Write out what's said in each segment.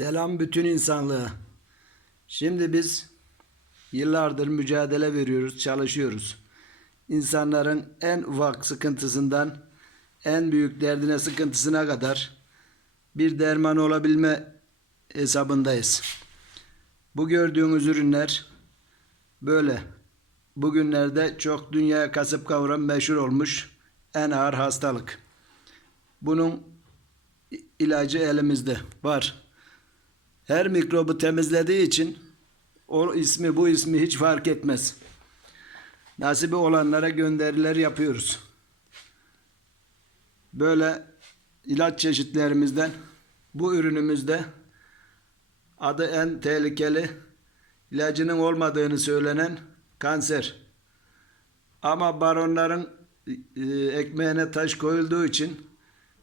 Selam bütün insanlığa. Şimdi biz yıllardır mücadele veriyoruz, çalışıyoruz. İnsanların en ufak sıkıntısından en büyük derdine, sıkıntısına kadar bir derman olabilme hesabındayız. Bu gördüğünüz ürünler böyle. Bugünlerde çok dünyaya kasıp kavuran meşhur olmuş en ağır hastalık. Bunun ilacı elimizde var. Her mikrobu temizlediği için o ismi bu ismi hiç fark etmez. Nasibi olanlara gönderiler yapıyoruz. Böyle ilaç çeşitlerimizden bu ürünümüzde adı en tehlikeli ilacının olmadığını söylenen kanser. Ama baronların e, ekmeğine taş koyulduğu için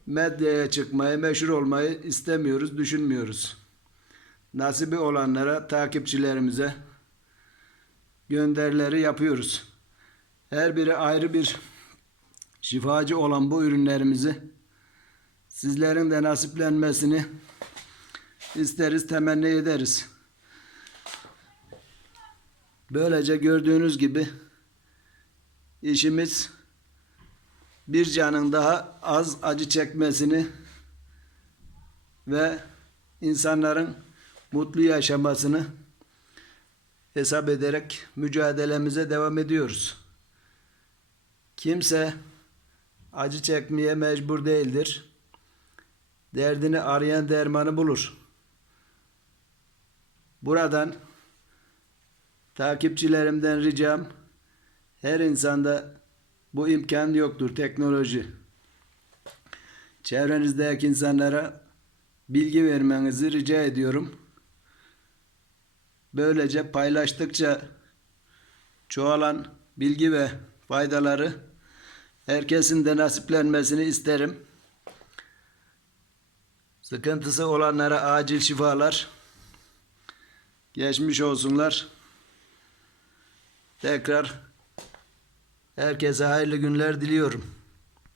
medyaya çıkmayı, meşhur olmayı istemiyoruz, düşünmüyoruz. Nasibi olanlara, takipçilerimize gönderileri yapıyoruz. Her biri ayrı bir şifacı olan bu ürünlerimizi sizlerin de nasiplenmesini isteriz, temenni ederiz. Böylece gördüğünüz gibi işimiz bir canın daha az acı çekmesini ve insanların mutlu yaşamasını hesap ederek mücadelemize devam ediyoruz. Kimse acı çekmeye mecbur değildir. Derdini arayan dermanı bulur. Buradan takipçilerimden ricam her insanda bu imkan yoktur teknoloji. Çevrenizdeki insanlara bilgi vermenizi rica ediyorum. Böylece paylaştıkça çoğalan bilgi ve faydaları herkesin de nasiplenmesini isterim. Sıkıntısı olanlara acil şifalar. Geçmiş olsunlar. Tekrar herkese hayırlı günler diliyorum.